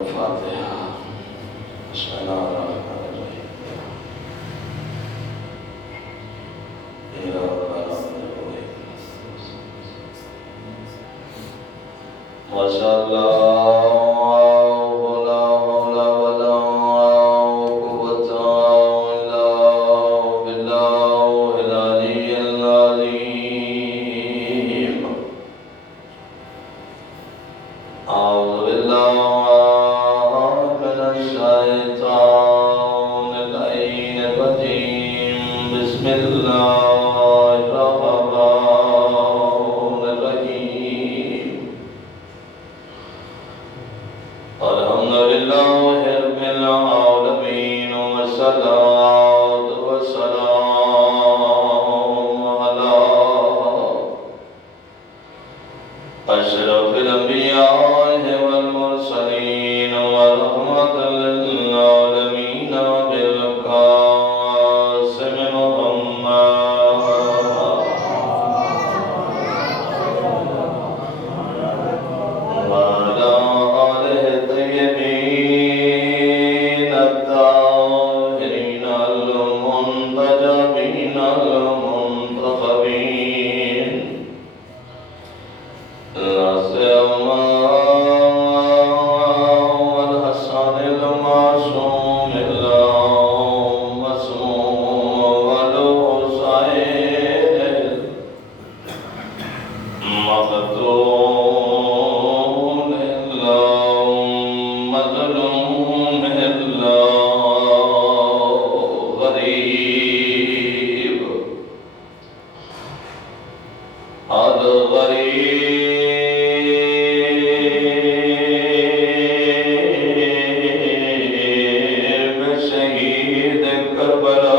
الفاتحة. بسم الله الرحمن الرحيم. إياك نعبد وإياك نستعين. ما شاء الله لا حول ولا قوة إلا بالله العلي العظيم. أعوذ بالله من الشيطان اللعين الرجيم. بسم الله الرحمن الرحيم. الحمد لله رب العالمين والصلاة والسلام على أشرف الأنبياء والمرسلين ورحمة للعالمين بالقاسم محمد وعلى آله الطيبين الطاهرين المنتجبين المنتخبين لا سيما والحسن المعصوم المسموم والحسين المقتول المظلوم الغريب شہید کربلا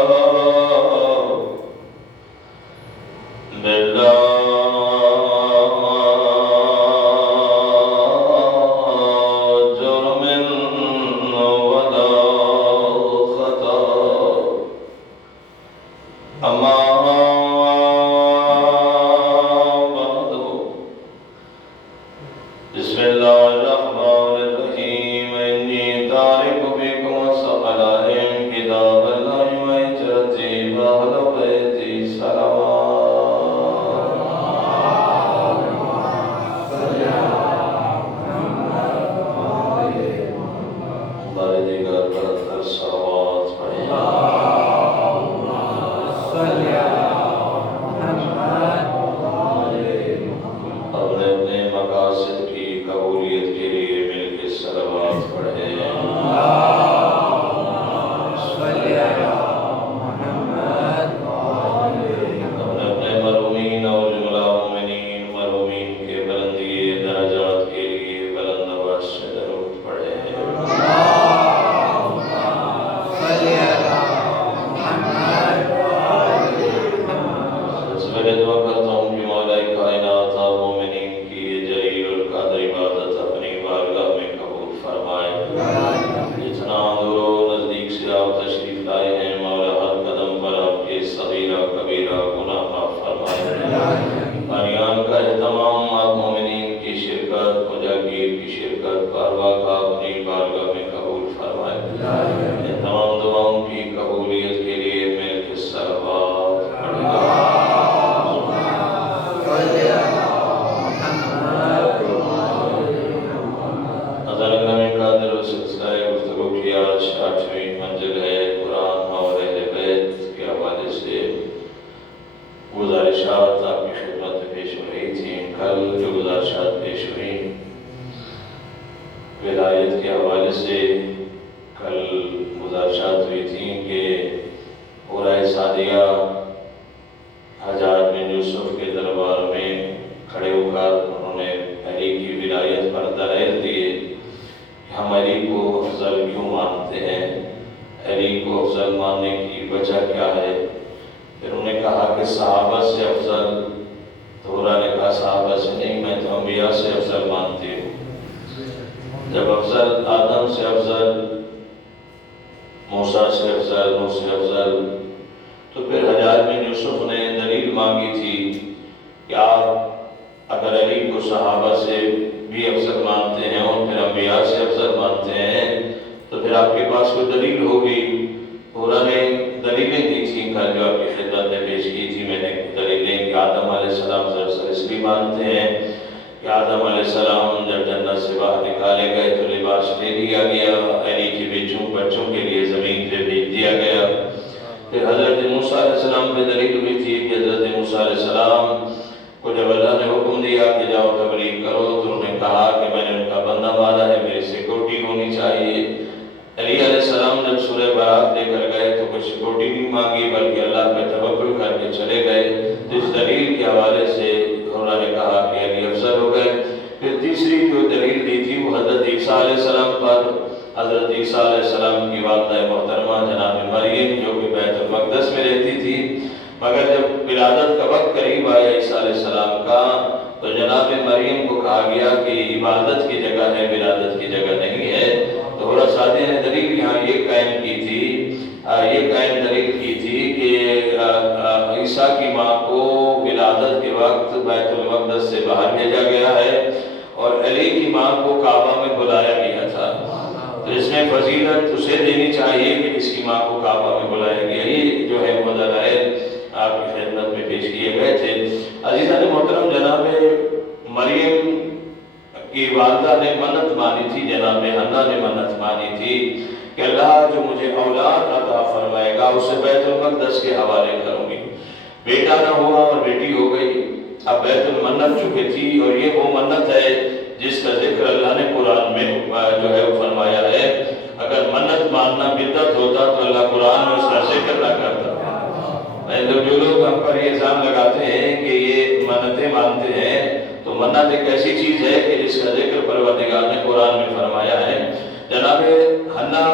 بلا جرم ولا خطا. اما بعد، بسم الله الرحمن الرحيم. إني تارك بكم الثقلين كتاب الله وهجرتي وأهل بيتي صلوات. ہمارے دیگر برتر صلوات پڑھیں. اپنے اپنے مقاصد کی قبولیت کے لیے مل کے صلوات پڑھیں. اپنے اپنے مرحومین اور جملہ مومنین مرحومین کے بلندی درجات کے لیے بلند آواز سے درود پڑھیں. سب سے پہلے دعا کرتا ہوں کہ مولا کائنات اور مومنین کی یہ جلیل القدر عبادت اپنی بارگاہ میں قبول فرمائے. جتنا دور و نزدیک سے آپ تشریف لائے ہیں مولا ہر قدم پر آپ کے صغیرہ کبیرہ گناہ معاف فرمائے. قاریان کا اہتمام آپ مومنین کی شرکت مجاہدین کی شرکت کارواں کا اپنی بارگاہ میں قبول فرمائے. ان تمام دعاؤں کی قبولیت کے لیے مل کے صلوات پڑھیں. نظر اکرم قادر و سلسلہ گفتگو کی آج 8ویں منزل ہے. قرآن اور اہل بیت کے حوالے سے گزارشات آپ کی خدمت میں پیش ہو رہی تھیں. کل جو گزارشات پیش ہوئی ولایت کے حوالے سے کل گزارشات ہوئی تھیں کہ عورۂ سعدیہ حجاج بن یوسف کے دربار میں کھڑے ہو کر انہوں نے علی کی ولایت پر دلائل دیے کہ ہم علی کو افضل کیوں مانتے ہیں، علی کو افضل ماننے کی وجہ کیا ہے. پھر انہوں نے کہا کہ صحابہ سے افضل، تو عورہ نے کہا صحابہ سے نہیں، میں تو انبیاء سے افضل مانتی ہوں. جب افضل آدم سے افضل، موسیٰ سے افضل، نوح سے افضل، تو پھر حجاج بن یوسف نے دلیل مانگی تھی کہ آپ اگر علی کو صحابہ سے بھی افضل مانتے ہیں اور پھر انبیاء سے افضل مانتے ہیں تو پھر آپ کے پاس کوئی دلیل ہوگی۔ قرآن نے دلیلیں دی تھیں کل جو آپ کی خدمت میں پیش کی تھی میں نے، دلیلیں کہ آدم علیہ السلام سر اس بھی مانتے ہیں کہ آدم علیہ السلام جب جنت سے باہر نکالے گئے تو لباس لے لیا گیا، علی کے بچوں کے لیے زمین پہ بھیج دیا گیا۔ پھر حضرت موسیٰ علیہ السلام پہ دلیل ہوئی تھی کہ حضرت موسیٰ علیہ السلام کو جب اللہ نے حکم دیا کہ جاؤ تبلیغ کرو تو انہوں نے کہا کہ میں نے ان کا بندہ مارا ہے، میری سیکورٹی ہونی چاہیے۔ علی علیہ السلام جب سورہ برات لے کر گئے تو کوئی سیکورٹی نہیں مانگی بلکہ اللہ پہ توکل کر کے چلے گئے۔ اس دلیل کے حوالے سے انہوں نے کہا کہ علی افضل ہو گئے۔ پھر تیسری جو دلیل دی تھی وہ حضرت عیسیٰ علیہ السلام پر، حضرت عیسیٰ علیہ السلام کی والدہ محترمہ جناب مریم جو کہ بیت المقدس میں رہتی تھی، مگر جب ولادت کا وقت قریب آیا عیسیٰ علیہ السلام کا تو جناب مریم کو کہا گیا کہ عبادت کی جگہ ہے، ولادت کی جگہ نہیں ہے۔ تو حضرت سعدیہ نے دلیل یہاں یہ قائم کی تھی، دلیل کی تھی کہ عیسیٰ کی ماں کو ولادت کے وقت بیت المقدس سے باہر بھیجا گیا ہے اور علی کی ماں کو کعبہ میں بلایا گیا تھا۔ تو اس میں فضیلت اسے دینی چاہیے کہ اس کی ماں کو کعبہ میں بلایا گیا۔ یہ جو ہے وہ دلائل آپ کی خدمت میں پیش کیے گئے تھے۔ عزیزان محترم، جناب مریم کی والدہ نے منت مانی تھی، جناب حنا نے منت مانی تھی کہ اللہ جو مجھے اولاد عطا فرمائے گا اسے بیت المقدس کے حوالے کروں گی۔ بیٹا نہ ہوا اور بیٹی ہو گئی، اب بیت المنت چکے تھی اور یہ وہ منت ہے جس کا ذکر اللہ نے قرآن میں جو ہے وہ فرمایا ہے۔ اگر منت ماننا بدعت ہوتا تو اللہ قرآن میں اس کا ذکر نہ کرتا۔ جو لوگ ہم پر یہ الزام لگاتے ہیں کہ یہ منتیں مانتے ہیں، تو منت ایک ایسی چیز ہے کہ جس کا ذکر پروردگار نے قرآن میں فرمایا ہے۔ جناب حنا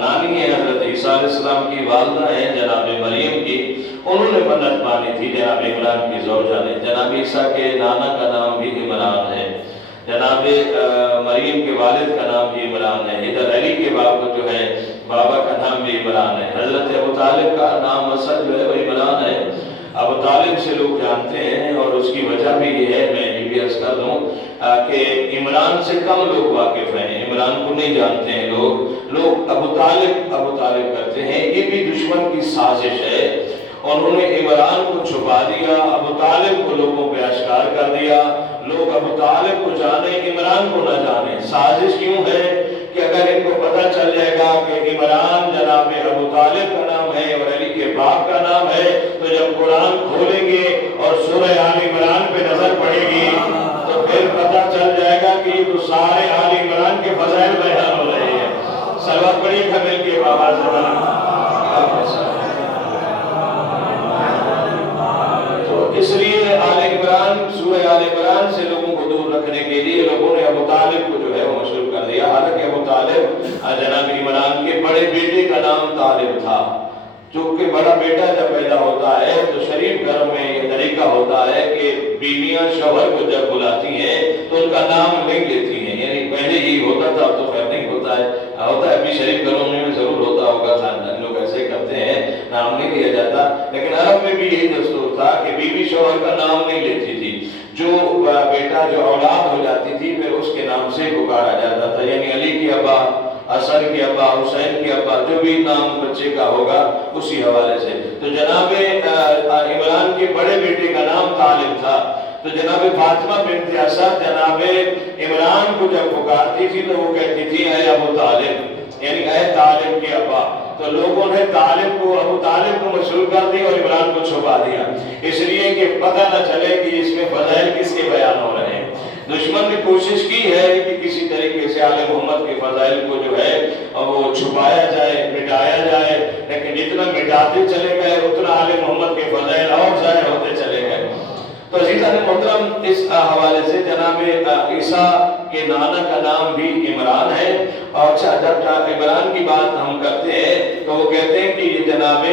نانی ہے حضرت عیسیٰ علیہ السلام کی، والدہ ہیں جناب مریم کی، انہوں نے منت مانی تھی جناب عمران کی زوجہ نے۔ جناب عیسیٰ کے نانا کا نام بھی عمران ہے، جناب مریم کے والد کا نام بھی عمران ہے، ادھر علی کے باپ جو ہے بابا کا نام بھی عمران ہے۔ حضرت ابو طالب کا نام اصل جو ہے وہ عمران ہے۔ ابو طالب سے لوگ جانتے ہیں اور اس کی وجہ بھی یہ ہے، میں یہ بھی عرض کر دوں کہ عمران سے کم لوگ واقف ہیں، عمران کو نہیں جانتے ہیں لوگ ابو طالب کرتے ہیں۔ یہ بھی دشمن کی سازش ہے، انہوں نے عمران کو چھپا دیا، ابو طالب کو لوگوں پہ اشکار کر دیا، لوگ ابو طالب کو جانے عمران کو نہ جانے۔ سازش کیوں ہے کہ اگر ان کو پتہ چل جائے گا کہ عمران جناب ابو طالب کا نام ہے اور علی کے باپ کا نام ہے، تو جب قرآن کھولیں گے اور سورہ آل عمران پہ نظر پڑے گی تو پھر پتہ چل جائے گا کہ یہ تو سارے آل عمران کے فضائل بیان ہو رہے ہیں۔ صلوات پڑھیے گا مل کے بابا زبان۔ تو اس لیے آل عمران، سورہ آل عمران سے لوگوں کو دور رکھنے کے لیے لوگوں نے ابو طالب کو جو ہے وہ مشہور کر دیا، حالانکہ ابو طالب جناب عمران کے بڑے بیٹے کا نام طالب تھا۔ چونکہ بڑا بیٹا جب پیدا ہوتا ہے تو شریف گھر میں یہ طریقہ ہوتا ہے کہ بیویاں شوہر کو جب بلاتی ہیں تو ان کا نام نہیں لیتی ہیں، یعنی پہلے یہی ہوتا تھا، اب تو خیر نہیں ہوتا ہے، ابھی شریف گھروں میں ضرور ہوتا ہوگا، خاندان لوگ ایسے کرتے ہیں، نام نہیں لیا جاتا، لیکن عرب میں بھی یہی دستور تھا کہ بیوی شوہر کا نام نہیں لیتی تھی، جو بیٹا جو اولاد ہو جاتی تھی پھر اس کے نام سے پکارا جاتا تھا، یعنی علی کے ابا، حسن کے ابا، حسین کے ابا، جو بھی نام بچے کا ہوگا اسی حوالے سے۔ تو جناب عمران کے بڑے بیٹے کا نام طالب تھا، تو جناب فاطمہ بنت اسد جناب عمران کو جب پکارتی تھی تو وہ کہتی تھی اے ابو طالب، یعنی اے طالب کے ابا۔ تو لوگوں نے طالب کو، ابو طالب کو مشہور کر دیا اور عمران کو چھپا دیا، اس لیے کہ پتہ نہ چلے کہ اس میں فضائل کس کے بیان ہو رہے ہیں۔ دشمن نے کوشش کی ہے کہ کسی طریقے سے آل محمد کے فضائل کو جو ہے وہ چھپایا جائے، مٹایا جائے، لیکن جتنا مٹاتے چلے گئے اتنا آل محمد کے فضائل اور ظاہر ہوتے چلے گئے۔ تو عزیزان محترم، اس حوالے سے جناب عیسیٰ کے نانا کا نام بھی عمران ہے، اور جب عمران کی بات ہم کرتے ہیں تو وہ کہتے ہیں کہ یہ جناب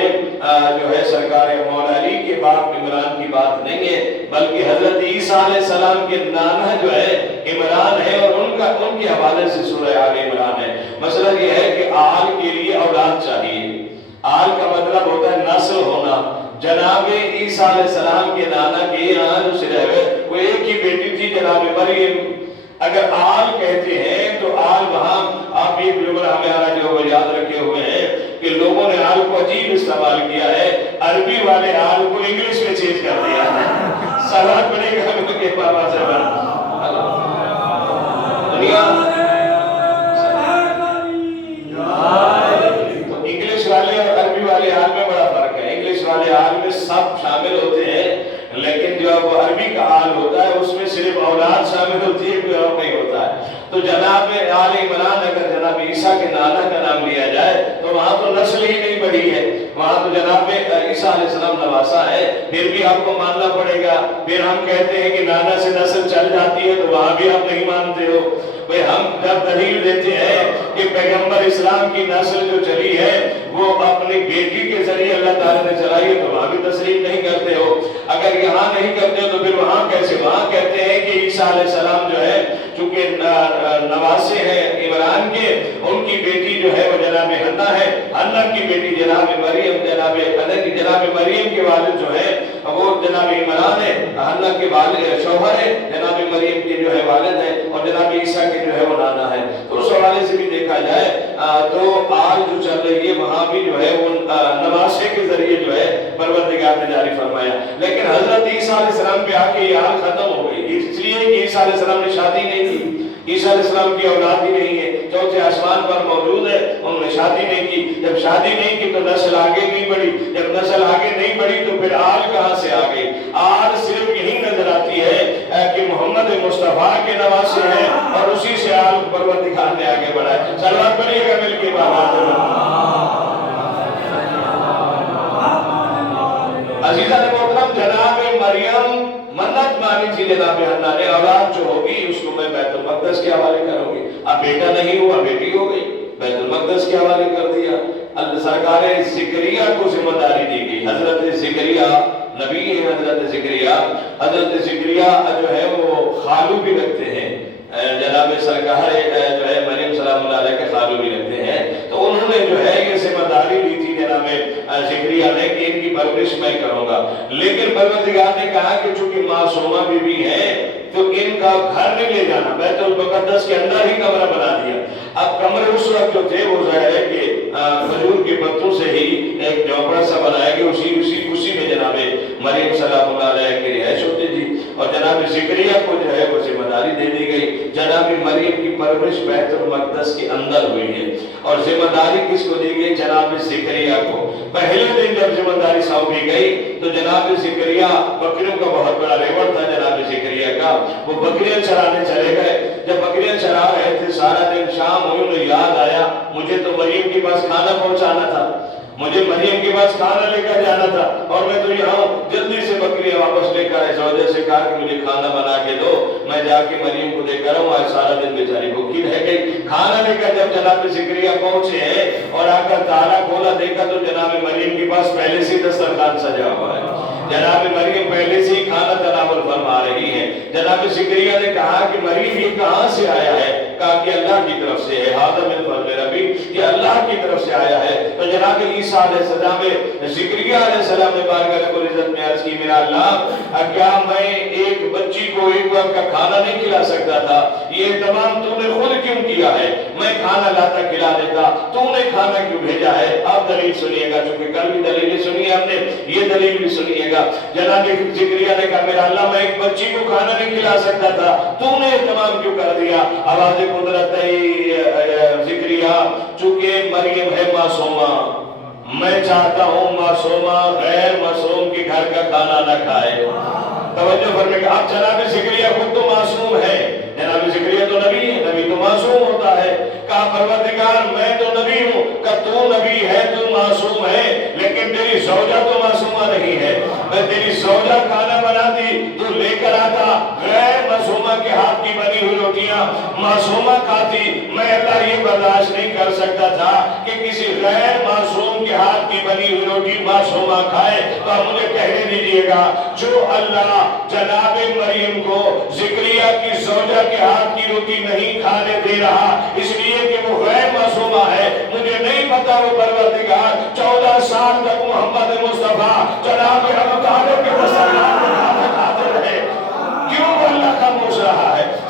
جو ہے سرکار مولا علی کے باپ عمران کی بات نہیں ہے، بلکہ حضرت عیسیٰ علیہ السلام کے نانا جو ہے عمران ہے، اور ان کے حوالے سے سورہ آل عمران ہے۔ مسئلہ یہ ہے کہ آل کے لیے اولاد چاہیے، آل کا مطلب ہوتا ہے نسل ہونا۔ جناب عیسیٰ علیہ السلام کے نانا کے یہاں جو صرف وہ ایک ہی بیٹی تھی جناب مریم، اگر آل کہتے ہیں تو آل وہاں آپ یہ جملہ ہمارا جو وہ یاد رکھے ہوئے ہیں کہ لوگوں نے آل کو عجیب استعمال کیا ہے، عربی والے آل کو انگلش میں چینج کر دیا ہے۔ سوال بنے گا ہم کے بابا سے دنیا تو انگلش والے اور عربی والے آل میں بڑا فرق ہے۔ انگلش والے آل میں سب شامل ہوتے ہیں، لیکن جو عربی کا آل ہوتا ہے اس میں صرف اولاد شامل ہوتی ہے، کوئی اور نہیں ہوتا ہے۔ تو جناب آل عمران اگر جناب عیسیٰ کے نانا کا نام لیا جائے تو وہاں تو نسل ہی نہیں بڑھی ہے، وہاں تو جناب عیسیٰ علیہ السلام نواسا ہے، پھر بھی آپ کو ماننا پڑے گا۔ پھر ہم کہتے ہیں کہ نانا سے نسل چل جاتی ہے تو وہاں بھی آپ نہیں مانتے ہو۔ بھئی ہم جب دلیل دیتے ہیں کہ پیغمبر اسلام کی نسل جو چلی ہے وہ اپنی بیٹی کے ذریعے اللہ تعالیٰ نے چلائی ہے، تو وہاں بھی تسلیم نہیں کرتے ہو۔ اگر یہاں نہیں کرتے تو پھر وہاں کیسے؟ وہاں کہتے ہیں کہ عیسیٰ علیہ السلام جو ہے چونکہ نواسے ہیں عمران کے، ان کی بیٹی جو ہے وہ جناب حنا ہے، حنا کی بیٹی جناب مریم، جناب مریم کے والد جو ہے وہ جناب عمران ہے، حنا کے والد شوہر ہے، جناب مریم کے جو ہے والد ہے، اور جناب عیسیٰ کے جو ہے وہ نانا ہے۔ تو اس حوالے سے بھی دیکھا جائے تو آل جو چل رہی ہے وہاں بھی جو ہے وہ نواسے کے ذریعے جو ہے پروردگار نے جاری فرمایا۔ لیکن حضرت عیسیٰ علیہ السلام پہ آ کے یہ آل ختم ہو گئی، اس لیے کہ عیسیٰ علیہ السلام نے شادی نہیں کی، عیسیٰ علیہ السلام کی اولاد ہی نہیں ہے، چوتھے آسمان پر موجود ہے، انہوں نے شادی نہیں کی۔ جب شادی نہیں کی تو نسل آگے نہیں بڑھی، جب نسل آگے نہیں بڑھی تو پھر آل کہاں سے آ گئی؟ آل صرف یہی نظر آتی ہے کہ محمد مصطفیٰ کے نواسے ہیں اور اسی سے آل پروردگار نے آگے بڑھایا۔ صلوات پڑھیے گا مل کے عزیزان محترم، جناب مریم منت مانی تھی جناب حنا نے، اولاد جو ہوگی اس کو میں بیت المقدس کے حوالے کروں گی۔ اب بیٹا نہیں ہوا، بیٹی ہو گئی، بیت المقدس کے حوالے کر دیا۔ سرکار زکریا کو ذمہ داری دی گئی۔ حضرت زکریا نبی ہیں، حضرت زکریا جو ہے وہ خالو بھی رکھتے ہیں، جناب سرکار جو ہے مریم سلام اللہ علیہ کے خالو بھی رکھتے ہیں۔ تو انہوں نے جو ہے یہ ذمہ داری لی تھی جناب زکریا نے کہ ان کی پرورش میں کروں گا، لیکن پروردگار نے کہا کہ چونکہ معصومہ بھی ہیں تو ان کا گھر نہیں لے جانا، بیت المقدس کے اندر ہی کمرہ بنا دیا۔ اب کمرے اس وقت جو تھے وہ ظاہر ہے کہ کھجور کے پتوں سے ہی ایک جھونپڑا سا بنایا کہ اسی میں جناب مریم سلام اللہ علیہ کی رہائش ہوتی تھی، اور جناب زکریا کو جو ہے وہ ذمہ داری دے دی گئی۔ جناب مریم کی پرورش بیت المقدس کے اندر ہوئی ہے، اور ذمہ داری کس کو دی گئی؟ جناب زکریا کو۔ پہلے دن جب ذمہ داری سونپی گئی تو جناب زکریا، بکریوں کا بہت بڑا ریوڑ تھا جناب زکریا کا، وہ بکریاں چرانے چلے گئے۔ جب بکریاں چرا رہے تھے سارا دن، شام ہوئی، انہیں یاد آیا مجھے تو مریم کے پاس کھانا پہنچانا تھا، مجھے مریم کے پاس کھانا لے کر جانا تھا، اور میں تو یہاں جلدی سے بکریاں واپس لے کر آئے۔ زوجہ سے کہا کہ مجھے کھانا بنا کے دو، میں جا کے مریم کو دے کر آؤں، آج سارا دن بیچاری بھوکی رہ گئی۔ کھانا لے کر جب جناب زکریا پہنچے ہیں اور آ کر تالا کھولا، دیکھا تو جناب مریم کے پاس پہلے سے دسترخوان سجا ہوا ہے، جناب مریم پہلے سے ہی کھانا تناول فرما رہی ہیں۔ جناب زکریا نے کہا کہ مریم یہ کہاں سے آیا ہے؟ کہا کہ اللہ کی طرف سے ہے، ھذا من فضل ربی، یہ اللہ کی طرف سے آیا ہے۔ تو جناب عیسیٰ علیہ السلام زکریا علیہ السلام نے بارگاہ رب العزت میں عرض کی، میرا اللہ کیا میں ایک بچی کو ایک وقت کا کھانا نہیں کھلا سکتا تھا؟ یہ تمام تو نے خود کیوں کیا ہے؟ میں کھانا لاتا کھلا دیتا، تو نے کھانا کیوں بھیجا ہے؟ آپ دلیل سنیے گا، چونکہ کل بھی دلیل سنی ہم نے، یہ دلیل بھی سنیے گا۔ جناب زکریا نے کہا میرا اللہ میں ایک بچی کو کھانا نہیں کھلا سکتا تھا، تو نے تمام کیوں کر دیا؟ آواز قدرت زکریا، چونکہ مریم ہے معصومہ، میں چاہتا ہوں معصومہ غیر معصوم کے گھر کا کھانا نہ کھائے۔ توجہ فرمائے کہ اب جناب زکریا خود تو معصوم ہے، جناب زکریا تو نبی ہے، نبی تو معصوم ہوتا ہے۔ کہا پروردگار میں تو نبی ہوں، کہ تو نبی ہے، تو معصوم ہے، لیکن تیری زوجہ تو معصومہ نہیں ہے۔ میں تیری زوجہ کھانا بناتی تو لے کر آتا، غیر معصومہ کے ہاتھ کی بنی ہوئی روٹیاں معصومہ کھاتی، میں اللہ یہ برداشت نہیں کر سکتا تھا کہ کسی غیر معصوم کے ہاتھ کی بنی ہوئی روٹی معصومہ کھائے۔ تو آپ مجھے کہنے دیجئے گا، جو اللہ جناب مریم کو زکریا کی زوجہ کے ہاتھ کی روٹی نہیں کھانے دے رہا اس لیے کہ وہ غیر معصومہ ہے، مجھے نہیں پتا وہ پروردگار 14 سال تک محمد مصطفیٰ جناب ہم تعالیٰ کے دسترخوان پر حاضر ہے، کیوں اللہ خاموش رہا ہے؟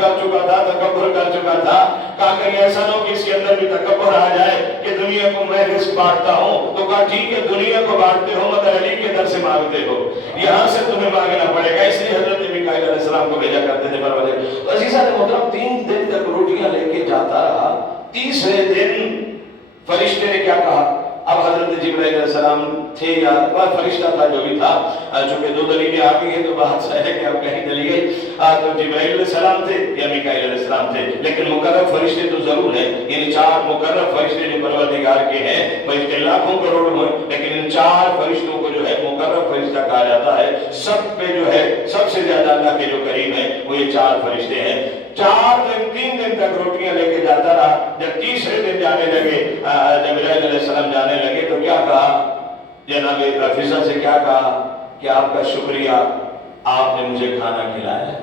کر چکا تھا، تکبر کر چکا تھا، کہا کہیں ایسا نہ ہو کہ اس کے اندر بھی تکبر آ جائے کہ دنیا کو میں رزق بانٹتا ہوں، تو کہا ٹھیک ہے دنیا کو بانٹتے ہو مگر علی کے در سے مانگتے ہو، یہاں سے تمہیں مانگنا پڑے گا، اس لیے حضرت میکائیل علیہ السلام کو بھیجا کرتے تھے بروجہ۔ تو عزیزان محترم 3 دن تک روٹیاں لے کے جاتا رہا، تیسرے دن فرشتے نے کیا کہا؟ اب حضرت جبرائیل علیہ السلام تھے یا فرشتہ تھا جو بھی تھا، چونکہ 2 دلیلیں آ گئی ہیں تو بات صحیح ہے کہ اب کہیں چلی گئی، تو جبرائیل علیہ السلام تھے یا میکائیل علیہ السلام تھے، لیکن مقرب فرشتے تو ضرور ہیں، یعنی 4 مقرب فرشتے جو پروردگار کے ہیں، فرشتے لاکھوں کروڑوں ہیں، لیکن ان 4 فرشتوں کو جو ہے مقرب فرشتہ کہا جاتا ہے، سب پہ جو ہے سب سے زیادہ اللہ کے جو قریب ہیں وہ یہ 4 فرشتے ہیں۔ 3 دن تک روٹیاں لے کے جاتا رہا، جب تیسرے دن جانے لگے، جبرائیل علیہ السلام جانے لگے تو کیا کہا؟ جناب فضا سے کیا کہا کہ آپ کا شکریہ، آپ نے مجھے کھانا کھلایا ہے۔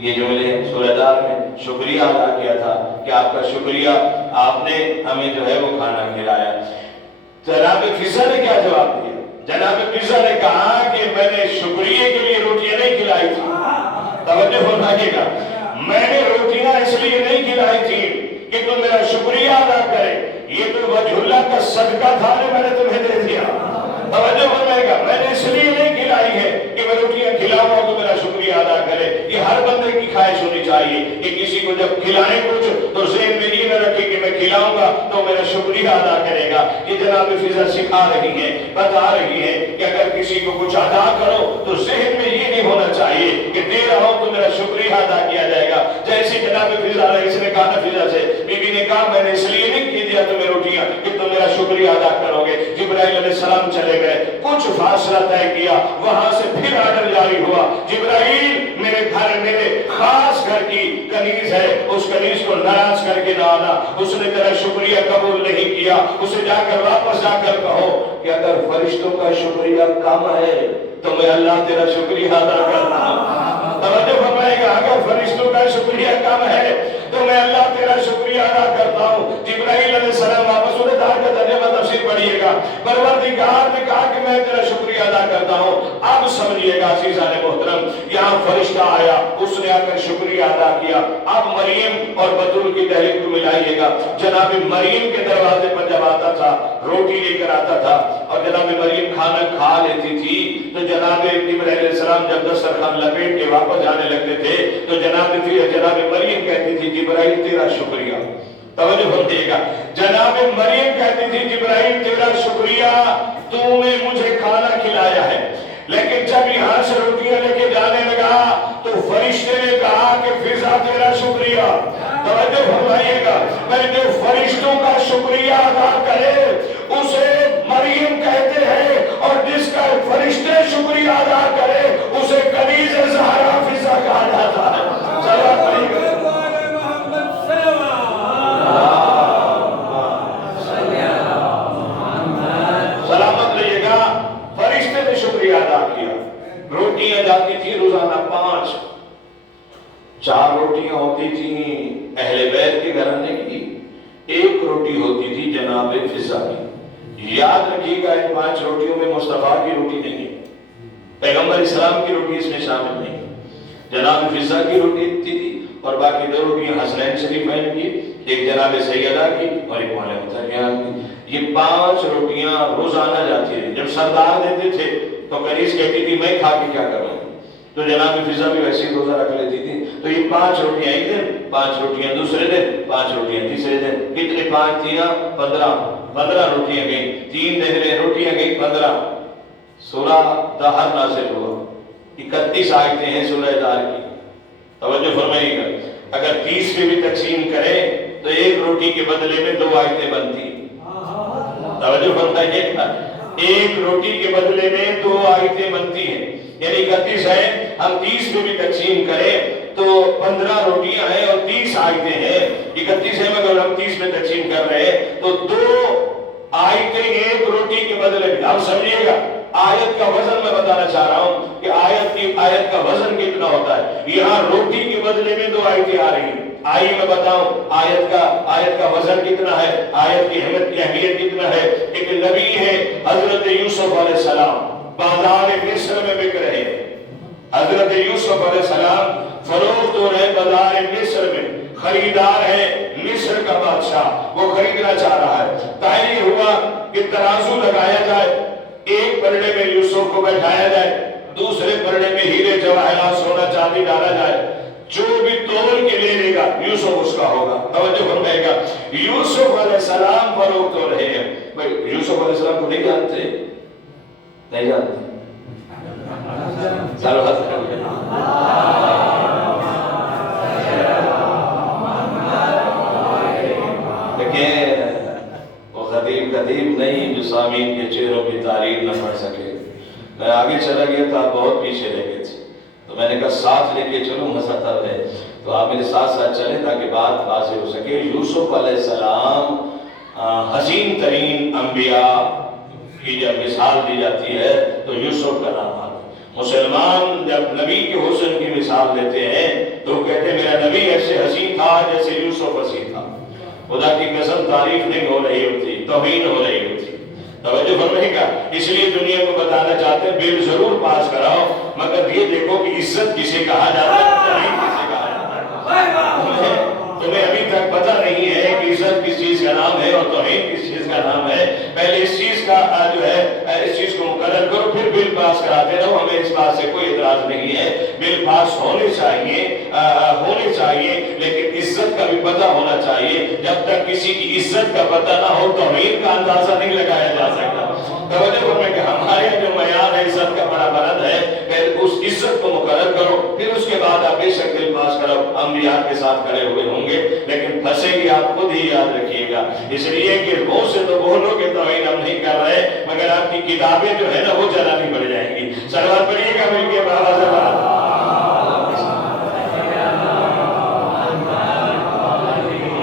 یہ جملے سورہ دار میں شکریہ ادا کیا تھا کہ آپ کا شکریہ، آپ نے ہمیں جو ہے وہ کھانا کھلایا۔ جناب فضا نے کیا جواب دیا؟ جناب فضا نے کہا کہ میں نے شکریہ کے لیے روٹیاں نہیں کھلائی تھی، توجہ فرمائیے گا، میں نے روٹیاں اس لیے نہیں کھلائی تھی کہ تم میرا شکریہ ادا کرے، یہ تو وجہ اللہ کا صدقہ تھا جو میں نے تمہیں دے دیا، توجہ فرمائیے گا، میں نے اس لیے نہیں کھلائی ہے کہ میں روٹیاں کھلاؤں تو میرا شکریہ ادا کرے۔ یہ ہر بندے کی خواہش ہونی چاہیے کہ کسی کو جب کھلائیں کچھ تو ذہن میں یہ نہ رکھے کہ میں کھلاؤں گا تو میرا شکریہ ادا کرے گا۔ یہ جناب فضا سکھا رہی ہیں، بتا رہی ہیں کہ اگر کسی کو کچھ ادا کرو تو ذہن میں یہ نہیں ہونا چاہیے کہ دے رہا ہوں تو میرا شکریہ ادا کیا جائے گا۔ جیسے جناب فضا نے اس نے کہا نا، فضا سے بی بی نے کہا میں نے اس لیے نہیں کی دیا تمہیں روٹیاں کہ تم میرا شکریہ ادا کرو گے۔ جبرائیل علیہ السلام چلے گئے، کچھ فاصلہ طے کیا، وہاں سے پھر آرڈر جاری ہوا، جبرائیل میرے گھر، میرے خاص گھر کی کنیز ہے، اس کنیز کو ناراض کر کے نہ آنا، اس نے تیرا شکریہ قبول نہیں کیا، اسے جا کر واپس جا کر کہو کہ اگر فرشتوں کا شکریہ کم ہے تو میں اللہ تیرا شکریہ ادا کرتا ہوں۔ توجہ فرمائے گا، اگر فرشتوں کا شکریہ کم ہے تو میں اللہ تیرا شکریہ ادا کرتا ہوں۔ جبرائیل علیہ السلام واپس سورہ دار کا ترجمہ تفسیر پڑھیے گا، پروردگار نے کہا کہ میں تیرا شکریہ ادا کرتا ہوں۔ اب سمجھیے گا عزیزان محترم، یہاں فرشتہ آیا، اس نے آ کر شکریہ ادا کیا۔ اب مریم اور بطول کی تحریک کو ملائیے گا، جناب مریم کے دروازے پر جب آتا تھا روٹی لے کر آتا تھا اور جناب مریم کھانا کھا لیتی تھی تو جناب جبرائیل علیہ السلام جب دسترخوان لپیٹ کے واپس جانے لگتے تھے تو جناب مریم کہتی تھی جبرائیل تیرا شکریہ، توجہ فرمائیے گا، جناب مریم کہتی تھی جبرائیل تیرا شکریہ، تو نے مجھے کھانا کھلایا ہے۔ لیکن جب یہاں سے روٹیاں لے کے جانے لگا تو فرشتے نے کہا کہ فضا تیرا شکریہ، توجہ فرمائیے گا، میں جو فرشتوں کا شکریہ ادا کرے اسے مریم کہتے ہیں، اور جس کا فرشتے شکریہ ادا کرے اسے کنیز زہرا فضا کہا جاتا ہے۔ سلامت رہیے گا، فرشتے نے شکریہ ادا کیا۔ روٹیاں جاتی تھی روزانہ 5، 4 روٹیاں ہوتی تھیں اہل بیت کے گھرانے کی، 1 روٹی ہوتی تھی جناب فضا کی۔ یاد رکھیے گا ان 5 روٹیوں میں مصطفیٰ کی روٹی نہیں ہے، پیغمبر اسلام کی روٹی اس میں شامل نہیں، جناب فضا کی روٹی تھی اور باقی 2 روٹیاں حسنین شریفین کی، ایک جناب سیدہ کی اور ایک مولا مطہریان کی۔ یہ 5 روٹیاں روزانہ جاتی تھی۔ جب سردار دیتے تھے تو کنیز کہتی تھی میں کھا کے کیا کروں، تو جناب فضا بھی ویسے ہی روزہ رکھ لیتی تھی۔ تو یہ 5 روٹیاں ایک دن، 5 روٹیاں دوسرے دن، 5 روٹیاں تیسرے دن، کتنے 5 تھی نا 15 روٹیاں گئی، 3 دن روٹیاں گئی 15۔ سورہ دہر نازل ہوا، 31 آیتیں ہیں سورہ دہر کی، توجہ فرمائیے گا، اگر 30 پہ بھی تقسیم کریں تو 1 روٹی کے بدلے میں 2 آیتیں بنتی، توجہ فرمائیے گا، 1 روٹی کے بدلے میں 2 آیتیں بنتی ہیں، یعنی 31 ہے، ہم 30 پہ بھی تقسیم کریں تو 15 روٹیاں ہیں اور 30 آیتیں ہیں، 31 ہے مگر ہم 30 پہ تقسیم کر رہے ہیں تو 2 آیتیں 1 روٹی کے بدلے میں۔ اب سمجھیے گا آیت کا وزن میں بتانا چاہ رہا ہوں کہ آیت کا وزن کتنا ہوتا ہے۔ یہاں روٹی کے بدلے میں 2 آیتیں آ رہی ہیں، آئیے میں بتاؤں آیت کا وزن کتنا ہے، آیت کی اہمیت کتنا ہے۔ ایک نبی ہے حضرت یوسف علیہ السلام، بازار مصر میں بک رہے ہیں، حضرت یوسف علیہ السلام فروخت ہو رہے بازار مصر میں، خریدار ہے مصر کا بادشاہ، وہ خریدنا چاہ رہا ہے۔ تعین ہوا کہ ترازو لگایا جائے، ایک پلڑے میں یوسف کو بیٹھایا جائے، دوسرے پلڑے میں ہیرے جواہرات سونا چاندی ڈالا جائے، جو بھی تول کے لے لے گا یوسف اس کا ہوگا۔ توجہ فرمائے گا، یوسف علیہ السلام فروخت ہو رہے ہیں۔ بھئی یوسف علیہ السلام کو نہیں جانتے؟ نہیں جانتے؟ سارا حد کر لیں۔ لیکن وہ خطیب نہیں جو سامعین کے چہروں کی تعریف نہ پڑھ سکے۔ میں آگے چلا گیا تو آپ بہت پیچھے رہ گئے تھے، تو میں نے کہا ساتھ لے کے چلوں، مسا تب ہے تو آپ میرے ساتھ ساتھ چلیں تاکہ بات واضح ہو سکے۔ یوسف علیہ السلام حسین ترین انبیاء کی جب مثال دی جاتی ہے تو یوسف کا نام آتا ہے۔ مسلمان جب نبی کے حسن کی مثال دیتے ہیں تو کہتے ہیں میرا نبی ایسے حسین تھا جیسے یوسف حسین تھا۔ خدا کی قسم تعریف نہیں ہو رہی ہوتی، توہین ہو رہی ہوتی۔ توجہ فرمائے گا، اس لیے دنیا کو بتانا چاہتے ہیں بل ضرور پاس کراؤ، مگر یہ دیکھو کہ عزت کسے کہا جاتا ہے، توہین کسے کہا جاتا ہے۔ تمہیں ابھی تک پتہ نہیں ہے کہ عزت کس چیز کا نام ہے اور توہین کس چیز کا نام ہے۔ پہلے اس چیز کا جو ہے اس چیز کو مقرر کرو، پھر بل پاس کراتے رہو۔ ہمیں اس بات سے کوئی اعتراض نہیں ہے، بل پاس ہونے چاہیے، لیکن عزت کا بھی پتہ ہونا چاہیے۔ جب تک کسی کی عزت کا پتہ نہ ہو توہین کا اندازہ نہیں لگایا جا سکتا۔ توجہ فرمائیں کہ ہمارے جو معیار ہے عزت کا بڑا بلند ہے، پہلے اس عزت کو مقرر کرو، پھر اس کے بعد آپ بے شک بل پاس کرو۔ انبیاء کے ساتھ کھڑے ہوئے ہوں گے لیکن پھنسے گی آپ خود ہی یاد رکھیے گا، اس لیے کہ وہ سے تو بولو کہ توہین ہم نہیں کر رہے، مگر آپ کی کتابیں جو ہے نا وہ جلانی پڑ جائیں گی۔ صلوات پڑھیے گا مل کے بابا سے بات۔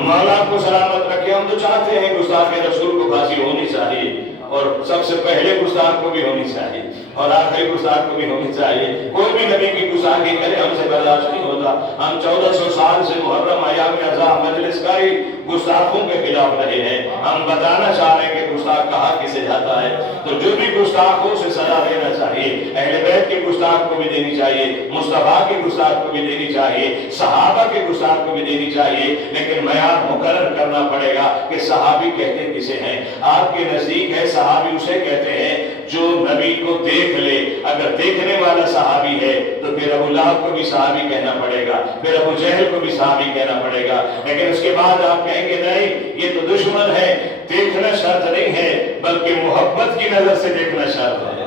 مولا کو سلامت رکھے۔ ہم تو چاہتے ہیں گستاخ رسول کو پھانسی ہونی چاہیے، اور سب سے پہلے گستاخ کو بھی ہونی چاہیے اور آخری گستاخ کو بھی ہونی چاہیے۔ کوئی بھی نبی کی گستاخی کرے ہم سے برداشت نہیں ہوتا۔ ہم 1400 سال سے محرم ایام اعزاء مجلس کا ہی گستاخوں کے خلاف رہے ہیں۔ ہم بتانا چاہ رہے ہیں کہ گستاخ کہا کسے جاتا ہے، تو جو بھی گستاخ ہو اسے سزا دینا چاہیے۔ اہل بیت کے گستاخ کو بھی دینی چاہیے، مصطفیٰ کے گستاخ کو بھی دینی چاہیے، صحابہ کے گستاخ کو بھی دینی چاہیے، لیکن معیار مقرر کرنا پڑے گا کہ صحابی کہتے کسے ہیں۔ آپ کے نزدیک ہے صحابی اسے کہتے ہیں جو نبی کو دیکھ لے۔ اگر دیکھنے والا صحابی ہے تو پھر ابو لہب کو بھی صحابی کہنا پڑے گا، پھر ابو جہل کو بھی صحابی کہنا پڑے گا، لیکن اس کے بعد آپ کہیں گے نہیں یہ تو دشمن ہے۔ دیکھنا شرط نہیں ہے بلکہ محبت کی نظر سے دیکھنا شرط ہے۔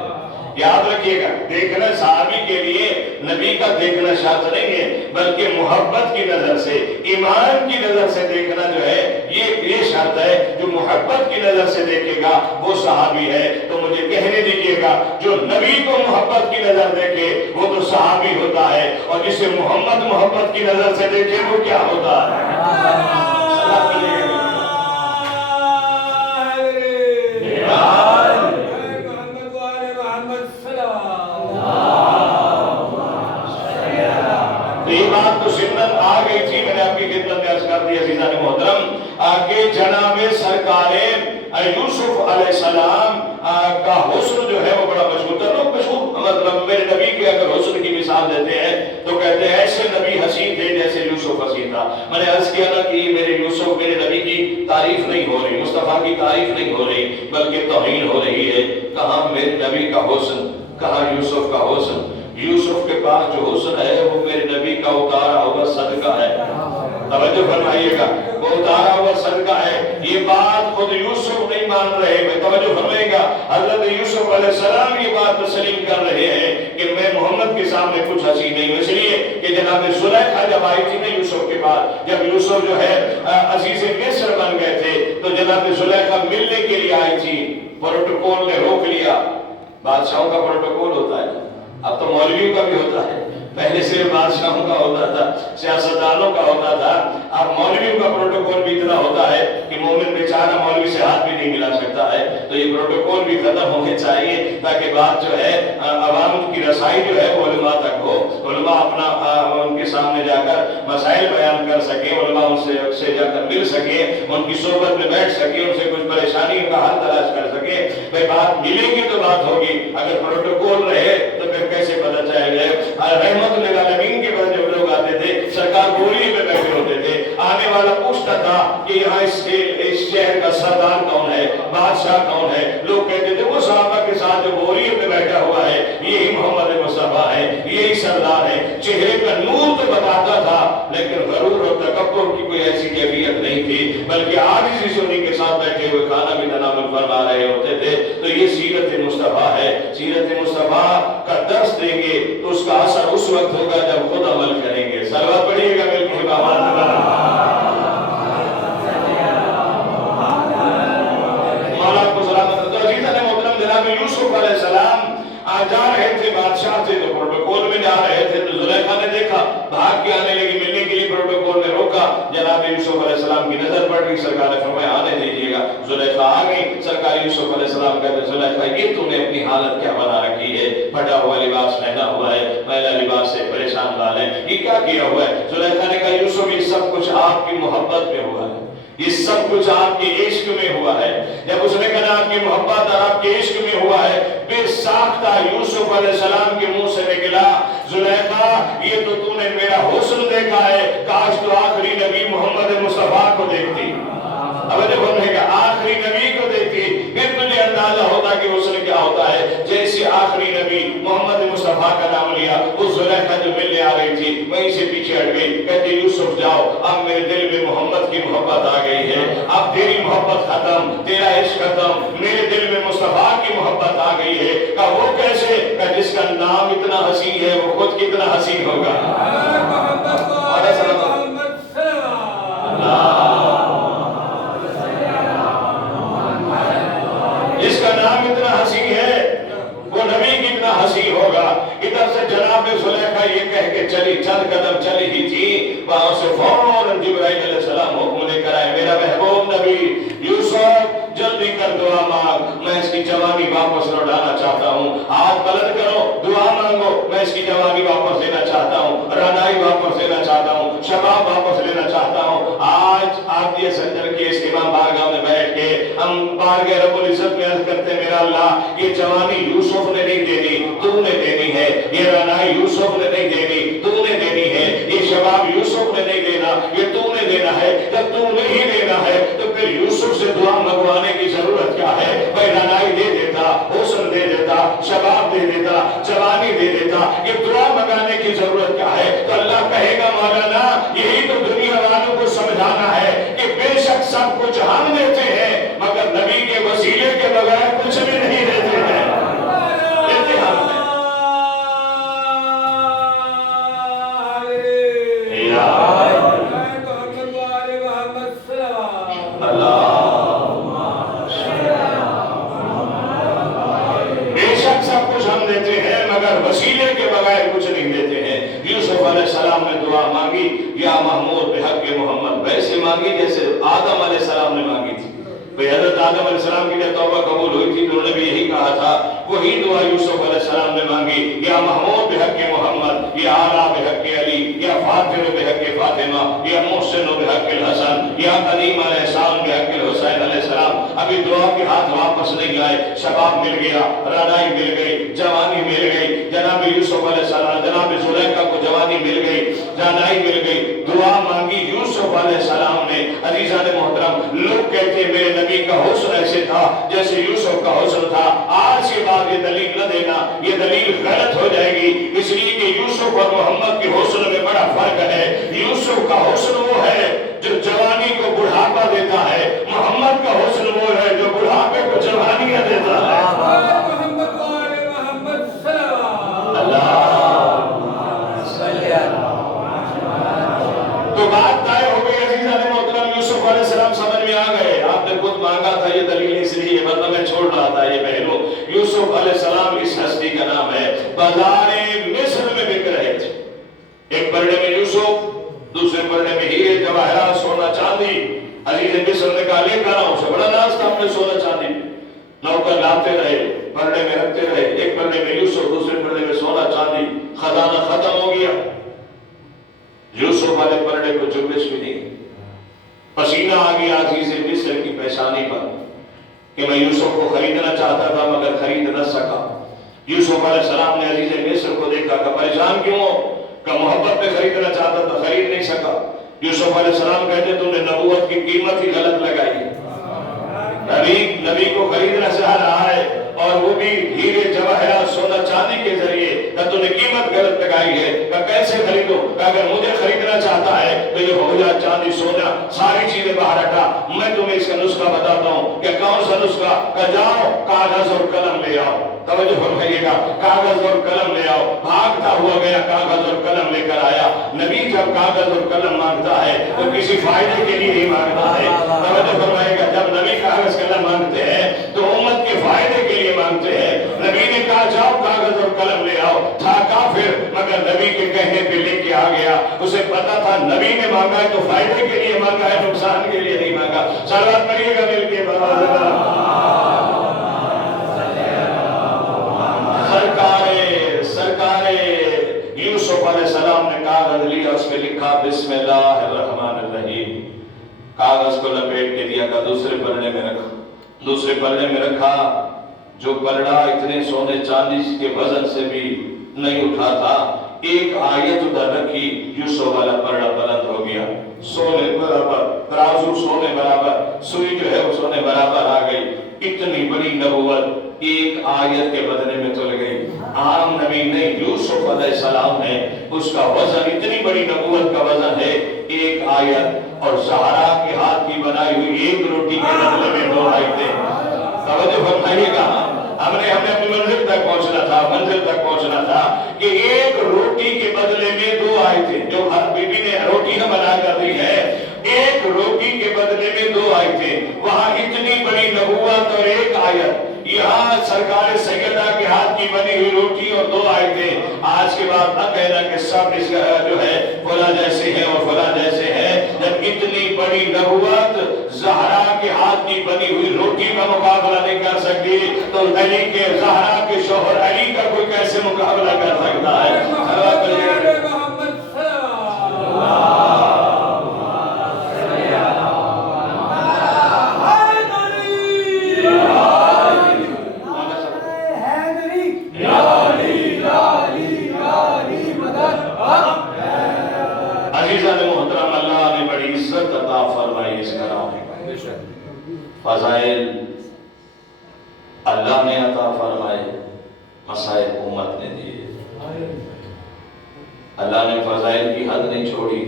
یاد رکھیے گا، دیکھنا صحابی کے لیے نبی کا دیکھنا شرط نہیں ہے بلکہ محبت کی نظر سے، ایمان کی نظر سے دیکھنا جو ہے یہ شرط ہے۔ جو محبت کی نظر سے دیکھے گا وہ صحابی ہے۔ تو مجھے کہنے دیجئے گا جو نبی کو محبت کی نظر دیکھے وہ تو صحابی ہوتا ہے، اور جسے محبت کی نظر سے دیکھے وہ کیا ہوتا ہے؟ جناب سرکار یوسف علیہ السلام کا حسن جو ہے وہ بڑا مشہور تھا۔ لوگ مشہور مطلب میرے نبی کے اگر حسن کی مثال دیتے ہیں تو کہتے ہیں ایسے نبی حسین تھے جیسے یوسف حسین تھا۔ میں نے عرض کیا نا کہ میرے یوسف میرے نبی کی تعریف نہیں ہو رہی، مصطفیٰ کی تعریف نہیں ہو رہی، بلکہ توہین ہو رہی ہے۔ کہاں میرے نبی کا حسن، کہاں یوسف کا حسن۔ یوسف کے پاس جو حسن ہے وہ میرے نبی کا اتارا ہوا صدقہ ہے۔ توجہ فرمائیے گا، وہ اتارا ہوا صدقہ ہے۔ یہ بات خود یوسف نہیں مان رہے، میں توجہ فرمائیے گا، حضرت یوسف علیہ السلام یہ بات تسلیم کر رہے ہیں کہ میں محمد کے سامنے کچھ حسین نہیں ہوں، اس لیے کہ جناب زلیخا جب آئی تھی نا یوسف کے بعد، جب یوسف جو ہے عزیز مصر بن گئے تھے تو جناب زلیخا ملنے کے لیے آئی تھی، پروٹوکول نے روک لیا۔ بادشاہوں کا پروٹوکول ہوتا ہے، اب تو مولویوں کا بھی ہوتا ہے، پہلے صرف بادشاہوں کا ہوتا تھا، سیاستدانوں کا ہوتا تھا، اب مولویوں کا پروٹوکول بھی اتنا ہوتا ہے کہ مومن بیچارہ مولوی سے ہاتھ بھی نہیں ملا سکتا ہے۔ تو یہ پروٹوکول بھی ختم ہونے چاہیے تاکہ بات جو ہے عوام کی رسائی جو ہے وہ علماء تک ہو، علماء اپنا ان کے سامنے جا کر مسائل بیان کر سکیں، علماء ان سے جا کر مل سکیں، ان کی صحبت میں بیٹھ سکیں، ان سے کچھ پریشانیوں کا حل تلاش کر سکیں۔ بھئی بات ملے گی تو بات ہوگی، اگر پروٹوکول رہے تو پھر کیسے پتہ چلے گا؟ رحمت للعالمین کے بعد جب لوگ آتے پوچھتا تھا کہ یہاں اس شہر کا سردار کون ہے، بادشاہ کون ہے. لوگ کہتے تھے وہ صحابہ کے ساتھ جو بوریت میں بیٹھا ہوا ہے یہی محمد مصطفیٰ ہے، یہی سردار ہے. چہرے کا نور تو بتاتا تھا لیکن غرور اور تکبر کی کوئی ایسی کیفیت نہیں تھی، بلکہ عاجزی سے انہیں کے ساتھ بیٹھے ہوئے کھانا بھی تناول فرما رہے ہوتے تھے. تو یہ سیرت مصطفیٰ ہے. سیرت مصطفیٰ کا درس دیں گے تو اس کا اثر اس وقت ہوگا جب خود عمل کریں گے. صلوات پڑھیے گا مل کے مولا کو سلامت. تو عزیزاً محترم جناب یوسف علیہ السلام جا رہے تھے، بادشاہ تھے تو پروٹوکول میں جا رہے تھے تو زلیخا نے دیکھا، بھاگ کے آنے لگی، ملنے کے لیے پروٹوکول نے روکا. جناب یوسف علیہ السلام کی نظر پڑ گئی، سرکار نے فرمایا آنے دیجیے گا. زلیخا آ گئی. سرکار یوسف علیہ السلام کہتے زلیخا یہ تو نے اپنی حالت کیا بنا رکھی ہے، پھٹا ہوا لباس پہنا ہوا ہے، میلا لباس سے پریشان حال ہے، یہ کیا کیا ہوا ہے؟ زلیخا نے کہا یوسف یہ سب کچھ آپ کی محبت میں ہوا ہے، یہ سب کچھ آپ کے عشق میں ہوا ہے. جب اس نے کہا آپ کی محبت اور آپ کے عشق میں ہوا ہے، بے ساختہ یوسف علیہ السلام کے منہ سے نکلا زلیخا یہ تو نے میرا حسن دیکھا ہے، کاش تو آخری نبی محمد مصطفیٰ کو دیکھتی. اب جب ہم نے کہا آخری نبی کو دیکھتی پھر تجھے اندازہ ہوتا کہ حسن کیا ہوتا ہے. جیسے آخری نبی محمد مصطفیٰ کا نام لیا، وہ زلیخا جو ملنے آ رہی تھی وہیں سے پیچھے ہٹ گئی. کہتی یوسف جاؤ، اب میرے دل میں محمد کی محبت آ گئی ہے، اب تیری محبت ختم، تیرا عشق ختم، میرے دل میں مصطفیٰ کی محبت آ گئی ہے. کہ وہ کیسے؟ کہ جس کا نام اتنا حسین ہے وہ خود کتنا حسین ہوگا. جس کا نام اتنا حسین ہے وہ نبی کتنا حسین ہوگا. ادھر سے جناب زلیخا یہ کہہ کے چلی، چند قدم چلی ہی تھی، وہاں سے فوراً جبرائیل علیہ السلام حکم لے کر آئے، میرا محبوب نبی یوسف جلدی کر دعا مانگ، میں اس کی جوانی واپس لوٹانا چاہتا ہوں. ہاتھ بلند کرو، دعا مانگو، میں اس کی جوانی واپس لینا چاہتا ہوں، رانائی واپس لینا چاہتا ہوں، شباب واپس لینا چاہتا ہوں. آج آپ یہ سنجر کے اس امام بارگاہ میں بیٹھ کے ہم بارگاہ رب العزت میں عرض کرتے ہیں میرا اللہ یہ جوانی یوسف نے نہیں دینی، تو نے دینی ہے. یہ رانائی یوسف نے نہیں دینی، تو نے دینی ہے. یہ شباب یوسف نے نہیں دینا، یہ تو نے دینا ہے. جب تو نہیں دینا ہے تو پھر یوسف سے دعا منگوانے کی ضرورت کیا ہے؟ بھائی رانائی دے دیتا، حسن دے دیتا، شباب دے دیتا، جوانی دے دیتا، یہ دعا منگانے کی ضرورت کیا ہے؟ تو اللہ کہے گا مولانا یہی تو دنیا والوں کو سمجھانا ہے کہ بے شک سب کچھ ہم دیتے ہیں مگر نبی کے وسیلے کے بغیر کچھ بھی نہیں دیتے ہیں. دیتے ہم ہیں. وسیلے کے بغیر کچھ نہیں دیتے ہیں. یوسف علیہ السلام نے دعا مانگی یا محمود بحق محمد، ویسے مانگی جیسے آدم علیہ السلام نے مانگی تھی. حضرت آدم علیہ السلام کی جب توبہ قبول ہوئی تھی تو انہوں نے بھی یہی کہا تھا، وہی دعا یوسف علیہ السلام نے مانگی یا محمود بحق محمد، یا اعلیٰ بحق علی، یا فاطر بحق فاطمہ، یا محسن بحق الحسن، یا قدیم علیہ السلام بحق الحسین علیہ السلام. ابھی دعا کے ہاتھ واپس نہیں آئے. شباب مل گیا، رانائی مل گئی، جوانی مل گئی. جناب یوسف علیہ السلام، جناب زلیخا کو جوانی مل گئی، رانائی مل گئی. دعا مانگی یوسف علیہ السلام نے. عزیزان محترم لوگ کہتے ہیں میرے نبی کا حسن ایسے تھا جیسے یوسف کا حسن تھا. آج کے بعد یہ دلیل نہ دینا، یہ دلیل غلط ہو جائے گی، اس لیے کہ یوسف اور محمد کے حسن میں بڑا فرق ہے. یوسف کا حسن وہ ہے جو جوانی کو بڑھاپا دیتا ہے، محمد کا حسن وہ ہے جو بڑھاپے کو جوانیاں دیتا ہے. تو بات طے ہو گئی. عزیزان محترم یوسف علیہ السلام سمجھ میں آ گئے، آپ نے خود مانگا تھا یہ دلیل اس لیے ورنہ میں چھوڑ رہا تھا یہ پہلو. یوسف علیہ السلام اس ہستی کا نام ہے، بازار مصر میں بک رہے تھے. ایک پرڑے میں یوسف، دوسرے پرڑے میں ہیرے جواہرات سونا چاندی. عزیز مصر نے کہا لے کر آؤں سے بڑا ناز تھا اپنے سونا چاندی. نوکر لاتے رہے، پرڑے میں رکھتے رہے. ایک پرڑے میں یوسف، دوسرے پرڑے میں سونا چاندی. خزانہ ختم ہو گیا. یوسف والے پرڑے کو جنبش بھی نہیں. پسینہ آ گیا عزیز مصر کی پیشانی پر کہ میں یوسف کو خریدنا چاہتا تھا مگر خرید نہ سکا. یوسف علیہ السلام نے عزیز مصر کو دیکھا کہ پریشان کیوں ہو؟ کہ محبت میں خریدنا چاہتا تھا خرید نہیں سکا. یوسف علیہ السلام کہتے تو نے نبوت کی قیمت ہی غلط لگائی ہے. نبی کو خریدنا چاہ رہا ہے اور وہ بھی ہیرے جواہرات سونا چاندی کے ذریعے. تو نے قیمت غلط لگائی ہے. کہ کیسے خریدو؟ کہ اگر مجھے خریدنا چاہتا ہے تو یہ ہو جا چاندی سونا ساری چیزیں باہر ہٹا. میں تمہیں اس کا نسخہ بتاتا ہوں. کہ کون سا نسخہ؟ کہ جاؤ کاغذ اور قلم لے آؤ. توجہ فرمائیے گا. کاغذ اور قلم لے آؤ. بھاگتا ہوا گیا, کاغذ اور قلم لے کر آیا. نبی جب کاغذ اور قلم مانگتا ہے تو کسی فائدے کے لیے ہی مانگتا ہے. توجہ فرمائیے گا. جب نبی کاغذ قلم مانگتے ہیں تو امت کے فائدے کے لیے مانگتے ہیں. نبی نے کہا جاؤ کاغذ اور قلم لے آؤ. تھا کافر مگر نبی کے کہنے پہ لے کے آ گیا. اسے پتا تھا نبی نے مانگا ہے تو فائدے کے لیے مانگا ہے, نقصان کے لیے نہیں مانگا. صلوات پڑھیے گا مل کے سرکار یوسف علیہ السلام نے کاغذ لیا, اس پہ لکھا بسم اللہ الرحمن الرحیم. کاغذ کو لپیٹ کے دیا کہ دوسرے پلڑے میں رکھا. دوسرے پلڑے میں رکھا. جو پلڑا اتنے سونے چاندی کے وزن سے بھی نہیں اٹھا تھا, ایک آیت ادھر رکھی. یوسف والا پلڑا بلند ہو گیا. سونے برابر, ترازو سونے برابر, سوئی جو ہے وہ سونے برابر آ گئی. اتنی بڑی نبوت ایک آیت کے بدلے میں تل گئی. عام نبی نہیں, یوسف علیہ السلام ہے, اس کا وزن اتنی بڑی نبوت کا وزن ہے ایک آیت. اور زہرا کے ہاتھ کی بنائی ہوئی ایک روٹی کے بدلے میں 2 آیتیں. توجہ فرمائیے گا. ہمیں اپنی منزل تک پہنچنا تھا کہ ایک روٹی کے بدلے میں 2 آیتیں. جو ہر بیوی نے روٹیاں بنا کر دی ہے, ایک روٹی کے بدلے میں 2 آیتیں. وہاں اتنی بڑی نبوت اور ایک آیت. یہاں سرکار سیدہ کے ہاتھ کی بنی ہوئی روٹی اور 2 آیتیں. آج کے بعد نہ کہنا کہ سب اس کا جو ہے فلاں جیسے ہیں اور فلاں جیسے ہیں. جب اتنی بڑی نبوت زہرا کے ہاتھ کی بنی ہوئی روٹی کا مقابلہ نہیں کر سکتی تو علی کے, زہرا کے شوہر علی کا کوئی کیسے مقابلہ کر سکتا ہے؟ محترم, اللہ نے بڑی عزت عطا فرمائی اس کرام میں. فضائل اللہ نے عطا فرمائے, مصائب امت نے دیے. اللہ نے فضائل کی حد نہیں چھوڑی,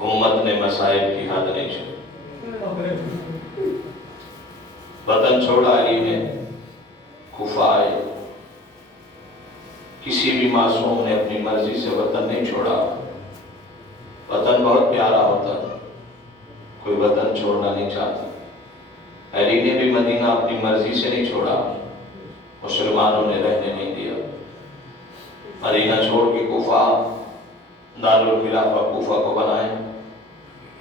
امت نے مصائب کی حد نہیں چھوڑی. وطن چھوڑا علی نے, کوفہ آئے. کسی بھی معصوم نے اپنی مرضی سے وطن نہیں چھوڑا. وطن بہت پیارا ہوتا ہے, کوئی وطن چھوڑنا نہیں چاہتا. علی نے بھی مدینہ اپنی مرضی سے نہیں چھوڑا, مسلمانوں نے رہنے نہیں دیا. مدینہ چھوڑ کے کوفہ, دارالخلافہ کوفہ کو بنائے.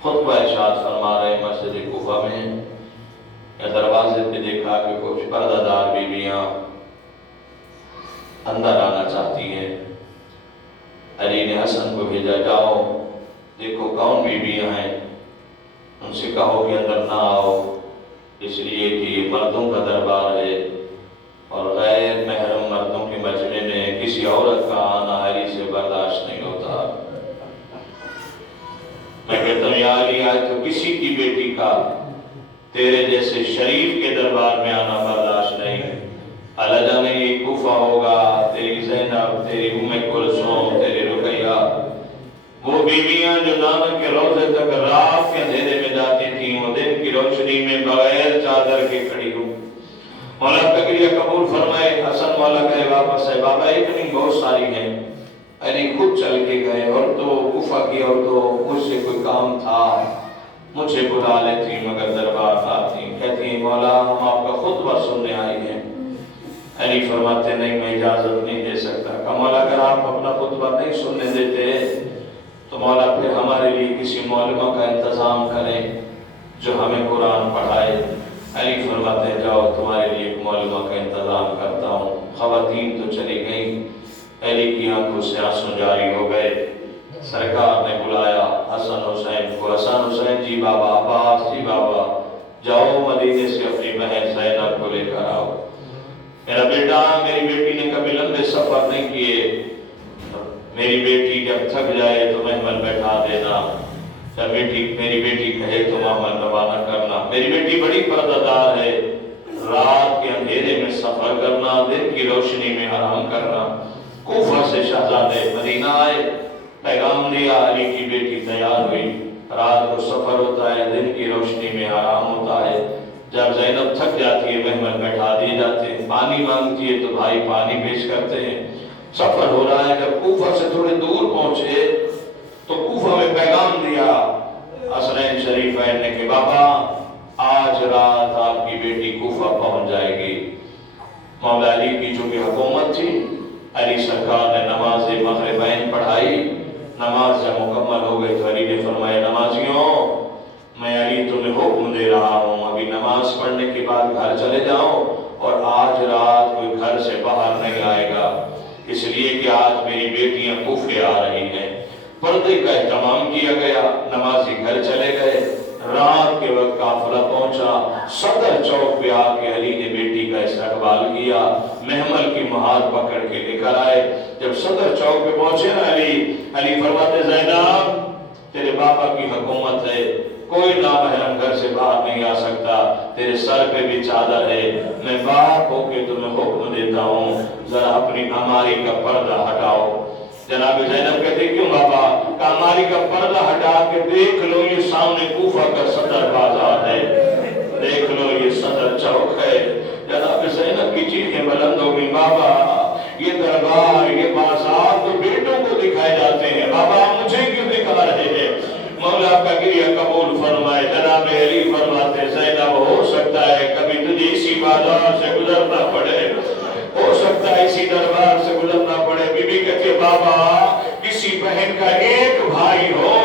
خطبہ ارشاد فرما رہے مسجد کوفہ میں, یا دروازے پہ دیکھا کہ کچھ پردہ دار بیویاں اندر آنا چاہتی ہیں. علی نے حسن کو بھیجا, جاؤ دیکھو کون بیویاں ہیں, ان سے کہو کہ اندر نہ آؤ, اس لیے کہ یہ مردوں کا دربار ہے اور غیر محرم مردوں کے مجمع میں کسی عورت کا آنا علی سے برداشت نہیں ہوتا. میں کہتا ہوں یا علی, آج تو کسی کی بیٹی کا تیرے جیسے شریف کے دربار میں آنا برداشت نہیں. اللہ جانے یہ کوفہ ہوگا, تیری زینب, تیری ام کلثوم, تیری رقیہ, وہ بیویاں جو دامن کے روزے تک رات کے اندھیرے میں جاتی تھیں, وہ دن کی روشنی میں بغیر چادر کے کھڑی ہوں. مولا تقریہ قبول فرمائے. حسن مولا کہے واپس ہے, بابا اتنی بہت ساری ہیں. علی خود چل کے گئے, اور تو کوفہ کی اور تو مجھ سے کوئی کام تھا, مجھے بلا لیتی مگر دربار آتی. کہتی ہیں مولا ہم آپ کا خطبہ سننے آئی ہیں. علی فرماتے نہیں, میں اجازت نہیں دے سکتا. کہ مولا اگر آپ اپنا خطبہ نہیں سننے دیتے تو مولا پھر ہمارے لیے کسی مولوی کا انتظام کریں جو ہمیں قرآن پڑھائے. علی فرماتے ہیں جاؤ تمہارے لیے ایک مولوی کا انتظام کرتا ہوں. خواتین تو چلی گئیں, علی کی آنکھوں سے آنسو جاری ہو گئے. سرکار نے بلایا حسن حسین کو. حسن حسین جی بابا, عباس جی بابا, جاؤ مدینے سے اپنی بہن زینب کو لے کر آؤ. میرا بیٹا, میری بیٹی نے کبھی لمبے سفر نہیں کیے, میری بیٹی جب تھک جائے تو محمل بیٹھا دینا. جب میری بیٹی کہے تم عمل روانہ کرنا. میری بیٹی بڑی پردہ دار ہے. رات کے اندھیرے میں سفر کرنا، دن کی روشنی میں آرام کرنا. کوفہ سے شہزادے مدینہ آئے، پیغام دیا، علی کی بیٹی تیار ہوئی. رات کو سفر ہوتا ہے، دن کی روشنی میں آرام ہوتا ہے. جب زینب تھک جاتی ہے مہمان بیٹھا دیے جاتے ہیں. پانی مانگتی ہے تو بھائی پانی پیش کرتے ہیں. سفر ہو رہا ہے. جب کوفہ سے تھوڑے دور پہنچے تو کوفہ میں پیغام دیا حسنین شریفین نے کہ بابا آج رات آپ کی بیٹی کوفہ پہنچ جائے گی. مولا علی کی چونکہ حکومت تھی، علی سرکار نے نماز مغربین پڑھائی. نماز جب مکمل ہو گئی تو علی نے فرمایا نمازیوں میں علی تمہیں حکم دے رہا ہوں ابھی نماز پڑھنے کے بعد گھر چلے جاؤ اور آج رات کوئی گھر سے باہر نہیں آئے گا، اس لیے کہ آج میری بیٹیاں کوفے آ رہی ہیں. پردے کا اہتمام کیا گیا. نمازی گھر چلے گئے. رات کے وقت قافلہ پہنچا. صدر چوک پہ آ کے علی نے بیٹی کا استقبال کیا. محمل کی مہار پکڑ کے لے کر آئے. جب صدر چوک پہ پہنچے نا علی فرماتے زینب تیرے بابا کی حکومت ہے، کوئی نامحرم گھر سے باہر نہیں آ سکتا، تیرے سر پہ بھی چادر ہے. میں باپ ہو کے تمہیں حکم دیتا ہوں ذرا اپنی عماری کا پردہ ہٹاؤ. جناب زینب کہتے کیوں بابا؟ عماری کا پردہ ہٹا کے دیکھ لو یہ سامنے کوفہ کا صدر بازار ہے، دیکھ لو یہ صدر چوک ہے. جناب زینب کی چیخیں بلند ہو گئی بابا یہ دربار یہ بازار تو بیٹوں کو دکھائے جاتے ہیں، بابا مجھے کیوں دکھا رہے ہیں؟ مولا کا گریہ قبول فرمائے. جناب علی فرماتے زینب ہو سکتا ہے کبھی تجھے اسی بازار سے گزرنا پڑے، ہو سکتا ہے اسی دربار سے گزرنا پڑے. بی بی کہتے بابا کسی بہن کا ایک بھائی ہو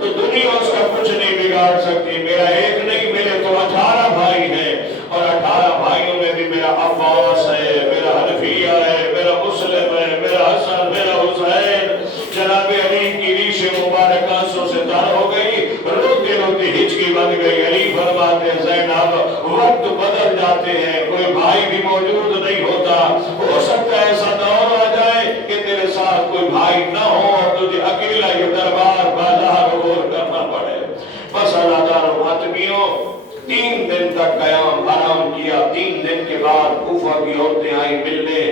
تو دنیا اس کا کچھ نہیں بگاڑ سکتی. میرا ایک نہیں میرے تو 18 بھائی ہیں اور 18 بھائیوں میں بھی میرا عباس ہے، میرا حنفیہ ہے، میرا مسلم ہے، میرا حسن، میرا حسین. جناب علی کی ریش مبارک آنسوں سے تر ہو گئی، روتے روتے ہچکی بن گئی. علی فرماتے زینب وقت بدل جاتے ہیں، کوئی بھائی بھی موجود نہیں ہوتا. ہو سکتا ہے ایسا دور آ جائے کہ تیرے ساتھ کوئی بھائی نہ ہو اور تجھے اکیلا یہ دربار بازار عبور کرنا پڑے. بس ادار ماتمیوں 3 دن تک قیام آرام کیا. 3 دن کے بعد کوفہ کی عورتیں آئی ملنے.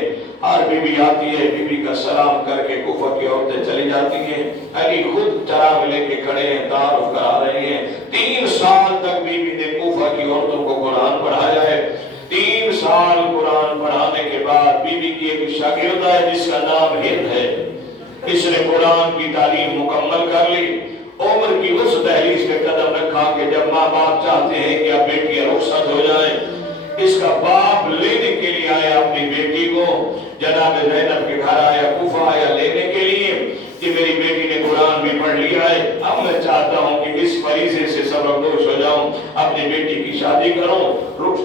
ہر بی بی آتی ہے، بی بی کا سلام کر کے کوفہ کی عورتیں چلی جاتی ہیں. علی خود چراغ لے کے کھڑے ہیں، تعارف کرا رہے ہیں. 3 سال تک بی بی نے کوفہ کی عورتوں کو قرآن پڑھایا ہے. 3 سال قرآن پڑھانے کے بعد بی بی کی ایک شاگردہ ہے جس کا نام ہند ہے. اس نے قرآن کی تعلیم مکمل کر لی. عمر کی اس دہلیز پہ قدم رکھا کہ جب ماں باپ چاہتے ہیں کہ اب بیٹیاں رخصت ہو جائیں، اس کا باپ لینے کے لیے آیا اپنی بیٹی کو. جناب زینب کے گھر آیا، کوفہ آیا لینے کے لیے کہ میری بیٹی نے قرآن بھی پڑھ لیا ہے، اب میں چاہتا ہوں کہ اس فریضے سے سبق دوش ہو جاؤں، اپنی بیٹی کی شادی کروں.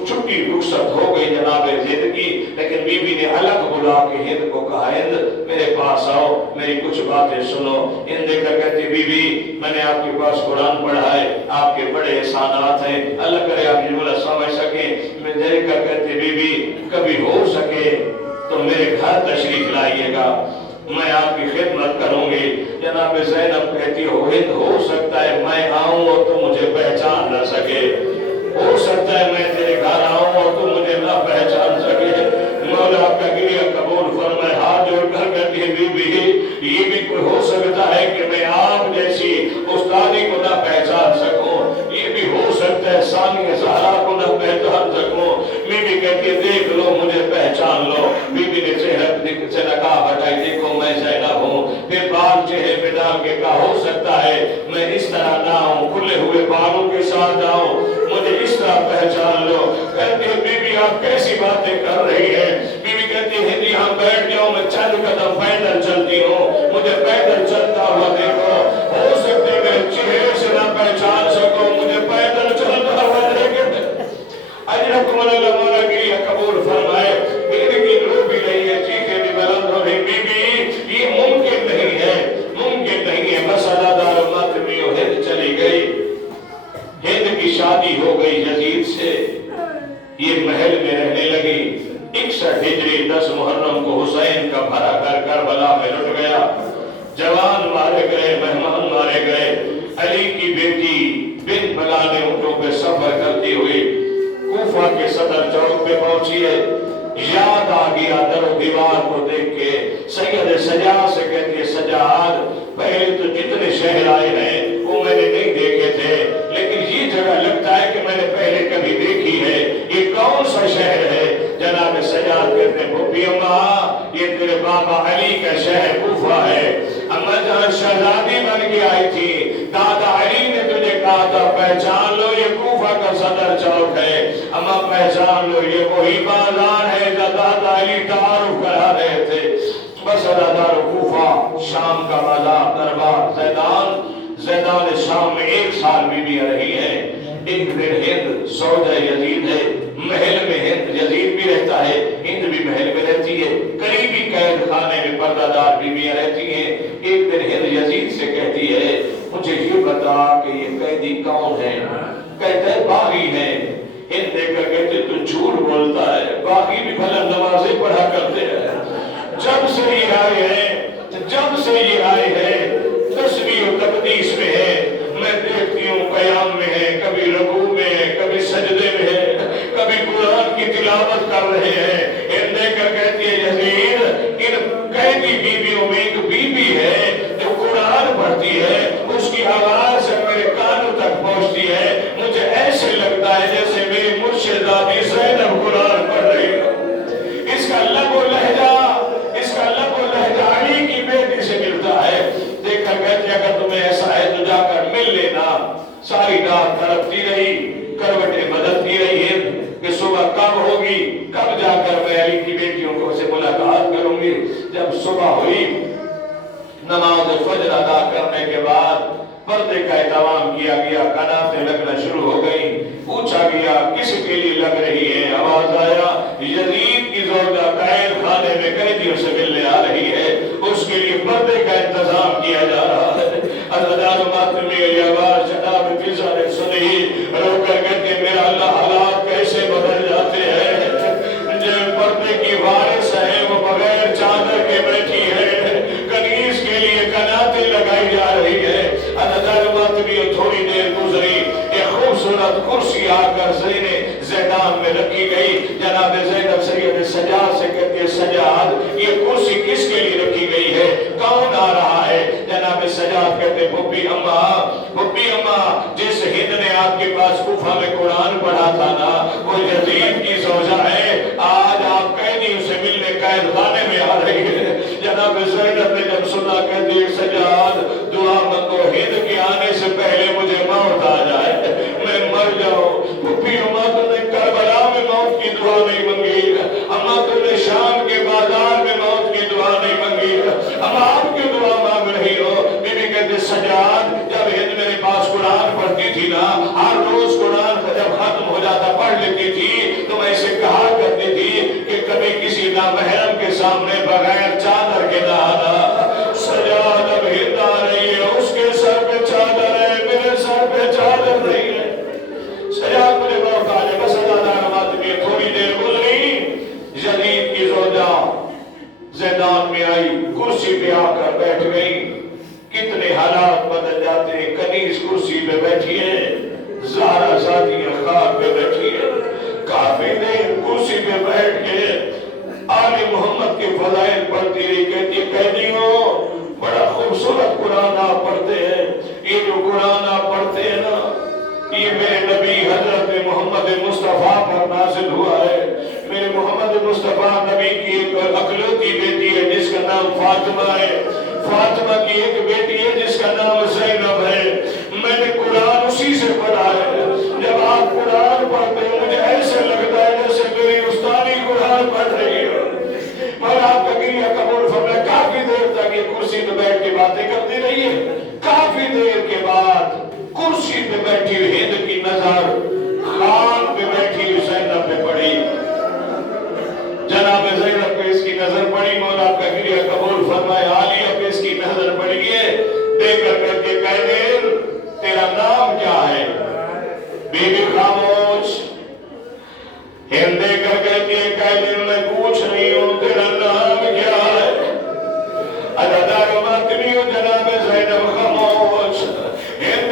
چھٹی رخصت ہو گئی جناب ہند کی، لیکن بی بی نے الگ بلا کے ہند کو کہا ہند میرے پاس آؤ، میری کچھ باتیں سنو. ہند دیکھ کر کہتی بی بی میں نے آپ کے پاس قرآن پڑھا ہے، آپ کے بڑے احسانات ہیں، اللہ کرے آپ جملہ سمجھ سکیں. میں دیکھ کر کہتی بی بی کبھی ہو سکے تو میرے گھر تشریف لائیے گا، میں آپ کی خدمت کروں گی. جناب زینب کہتی ہند ہو سکتا ہے میں آؤں اور تم مجھے پہچان نہ سکے، ہو سکتا ہے میں تیرے گھر آؤں اور تم مجھے نہ پہچان سکے. مولا آپ کا گریہ قبول فرمائے. ہاتھ جوڑ کر کہتی ہے بی بی یہ بھی کوئی ہو سکتا ہے کہ میں آپ جیسی استادی کو نہ پہچان سکوں، یہ بھی ہو سکتا ہے ثانیہ زہرا کو نہ پہچان سکوں. بی بی کہتی ہے دیکھ لو مجھے پہچان لو. بی بی نے چہرہ سے نقاب ہٹائی، دیکھو میں زینب ہوں. پھر بال چہرے پہ ڈال کے کہا ہو سکتا ہے میں اس طرح نہ ہوں، کھلے ہوئے بالوں کے ساتھ آؤں، مجھے اس طرح پہچان لو. کہتے ہیں بی بی آپ کیسی باتیں کر رہی ہیں؟ بی بی کہتی ہے یہاں بیٹھ جاؤ، میں چند قدم پیدل چلتی ہوں، مجھے پیدل چلتا ہوا دیکھو. ہو سکتے میں چہرے سے نہ پہچان سکوں، مجھے پیدل چلتا ہوا دیکھے. اجرکم اللہ مولا گریہ قبول فرمائے. ان کی رو بھی رہی ہے، چیخیں بھی بلند ہو رہی. بی بی یہ ممکن نہیں ہے، ممکن نہیں ہے. مسئلہ دار ماتمی ہند چلی گئی. ہند کی شادی ہو گئی یزید سے، یہ محل میں رہنے لگی. 61 ہجری 10 محرم کو حسین کا بھرا گھر کربلا میں لٹ گیا. جوان مارے گئے، مہمان مارے گئے. علی کی بیٹی بن بلانے اونٹوں پہ سفر کرتی ہوئی کوفہ کے صدر چوک پہ پہنچی ہے. یاد آ گیا در و دیوار کو دیکھ کے. سید سجاد سے کہتی ہے سجاد پہلے تو جتنے شہر آئے ہیں وہ میں نے نہیں دیکھے تھے، لیکن یہ جگہ لگتا ہے کہ میں نے پہلے کبھی دیکھی ہے. یہ کون سا شہر ہے؟ جناب سجاد کہتے ہیں بھوپی اماں یہ تیرے بابا علی کا شہر کوفہ ہے. اماں جہاں شہزادی بن کے آئی تھی دادا علی نے تجھے کہا تھا پہچان لو یہ کوفہ کا صدر چوک ہے. اماں پہچان لو یہ وہی بازار ہے جو دادا علی تعارف کرا رہے تھے. بس دار کوفہ شام کا بازار دربار زیدان شام میں 1 سال بیویاں رہی ہیں. ایک دن ہند سودا یزید ہے محل میں، ہند یزید بھی رہتا ہے، ہند بھی محل میں رہتی ہے. قریبی قید خانے میں پردہ دار بیویاں رہتی ہیں. ایک دن ہند یزید سے کہتی ہے مجھے یہ بتا کہ یہ قیدی کون ہے؟ کہتا ہے باغی ہے. ہند دیکھ کر کہتے تو جھوٹ بولتا ہے، باغی بھی بھلا نمازیں پڑھا کرتے ہیں. جب سے یہ آئے ہیں تسبیح و تقدیس میں ہے. میں دیکھتی ہوں قیام میں ہے، کبھی رکوع میں ہے، کبھی سجدے میں ہے، کبھی قرآن کی تلاوت کر رہے ہیں. ان دیکھ کر کہتی ہے یزید ان قیدی بیویوں میں ایک بیوی ہے جو قرآن پڑھتی ہے، اس کی آواز میرے کانوں تک پہنچتی ہے. مجھے ایسے لگتا ہے جیسے میری مرشدادی زینب قرآن پڑھ رہی ہے. اس کا لب و لہجہ علی کی بیٹی سے ملتا ہے. دیکھ کر کہتے اگر تمہیں ایسا ہے تو جا کر مل لینا. ساری رات تڑپتی رہی، کروٹیں بدلتی رہی ہے کہ صبح کب ہوگی، کب جا کر میں علی کی بیٹیوں کو سے ملاقات کروں گی. جب صبح ہوئی نماز فجر ادا کرنے کے بعد پردے کا اہتمام کیا گیا، قناتیں لگنا شروع ہو گئی. پوچھا گیا کس کے لیے لگ رہی ہے؟ آواز آیا یزید کی زوجہ قید خانے میں قیدیوں سے ملنے آ رہی ہے، اس کے لیے پردے کا انتظام کیا جا رہا ہے. ازدار ماتمی یہ آواز جناب فضا نے سنی، رو کر کہتے میرا اللہ حالات کیسے بدل جاتے ہیں. جو پردے کی وارث ہے وہ بغیر چادر کے بیٹھی ہے، کنیز کے لیے قناتیں لگائی جا رہی ہے. تھوڑی دیر گزری ایک خوبصورت کرسی آ کر زیدان میں رکھی گئی. جناب زینب سید سجاد سے کہتے ہیں سجاد یہ کرسی کس کے لیے رکھی گئی ہے، کون آ رہا ہے؟ جناب سجاد کہتے ہیں بھوپی اماں جس ہند نے آپ کے پاس کوفہ میں قرآن پڑھا تھا نا وہ یزید کی زوجہ ہے. آج آپ قیدیوں سے ملنے قید خانے میں آ رہی ہے. جناب زینب نے جب سنا کہتے ہیں سجاد دعا مانگو ہند کے آنے سے پہلے مجھے موت آ جائے، میں مر جاؤں. پھر اماں تم نے کربلا میں موت کی دعا نہیں مانگی، اماں تم نے شام کے بازار میں موت کی دعا نہیں مانگی، اب آپ کی دعا مانگ رہی ہو. بی بی کہتے سجاد جب ہند میرے پاس قرآن پڑھتی تھی نا، ہر روز قرآن جب ختم ہو جاتا پڑھ لیتی تھی تو میں اسے کہا کرتی تھی کہ کبھی کسی نامحرم کے سامنے بغیر چادر کے نہ آنا. سجاد اب ہند آ رہی ہے، اس کے سر پہ چادر ہے، میرے سر پہ چادر نہیں ہے. سجاد مجھے موت آ جائے. بس تھوڑی دیر گزری یزید کی زوجہ زیدان میں آئی، کرسی پہ آ کر بیٹھ گئی. کتنے حالات بدل جاتے ہیں. کنیز کرسی پہ بیٹھی ہے، زہرا زادیہ خواب پہ بیٹھی ہے. کافی دیر کرسی پہ بیٹھ کے آل محمد کے فضائل پڑھتی رہی. کہتی ہے قیدیوں بڑا خوبصورت قرآن آپ پڑھتے ہیں. یہ جو قرآن آپ پڑھتے ہیں نا یہ میرے نبی حضرت محمد مصطفیٰ پر نازل ہوا ہے. میرے محمد مصطفیٰ نبی کی ایک اکلوتی بیٹی ہے جس کا نام فاطمہ ہے. فاطمہ کی ایک بیٹی ہے جس کا نام زینب ہے. میں نے قرآن اسی سے پڑھا ہے. جب آپ قرآن پڑھتے ہیں مجھے ایسے لگتا ہے جیسے میری استانی قرآن پڑھ رہی ہو. اور آپ کا گریہ قبول فرمائے. کافی دیر تک یہ کرسی پہ بیٹھ کے باتیں کرتی رہی ہے. کافی دیر کے بعد کرسی پہ بیٹھی ہوئی ہند کی نظر خواب پہ بیٹھی ہوئی زینب پہ پڑی. جناب زینب پہ اس کی نظر پڑی. مولا آپ کا گریہ قبول فرمائے. عالیہ پہ اس کی نظر پڑی ہے. دیکھ کر کر کے کہتے تیرا نام کیا ہے؟ بی بی خاموش. ہند دیکھ کر کہتی ہے کہتے میں پوچھ رہی ہوں تیرا نام کیا ہے؟ ادادار ماتنی جناب زینب خاموش. ہند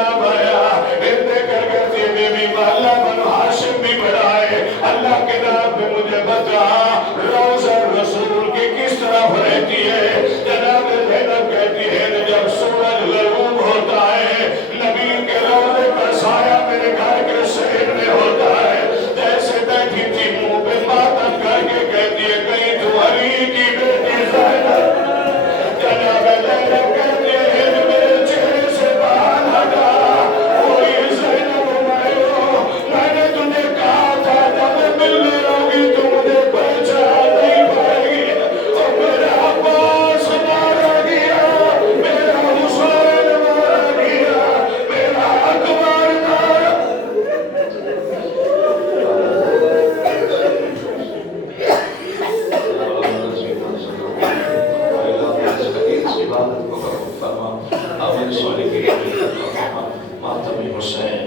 نام آیا، ارد گرد میں بھی محلہ بنو ہاشم بھی پڑھا ہے، اللہ کے نام پہ مجھے بتا روزہ رسول کی کس طرف رہتی ہے؟ جناب زینب کہتی ہے جب سورج غروب ہوتا ہے نبی کے روزے کا سایہ میرے گھر کے شہر میں ہوتا ہے، جیسے بیٹھی تھی منہ پہ ماتم کر کے کہتی ہے کہیں تو علی کی بیٹی زینب، جناب زینب کہتی ہے میرے چہرے سے بال ہٹا، وہی زینب میں نے تجھے کہا تھا جب ملنے ہوگی تو مجھے پہچان نہیں پائے گی، اور میرا عباس مارا گیا، میرا حسین مارا گیا، میرا اکبر مارا ماتم حسین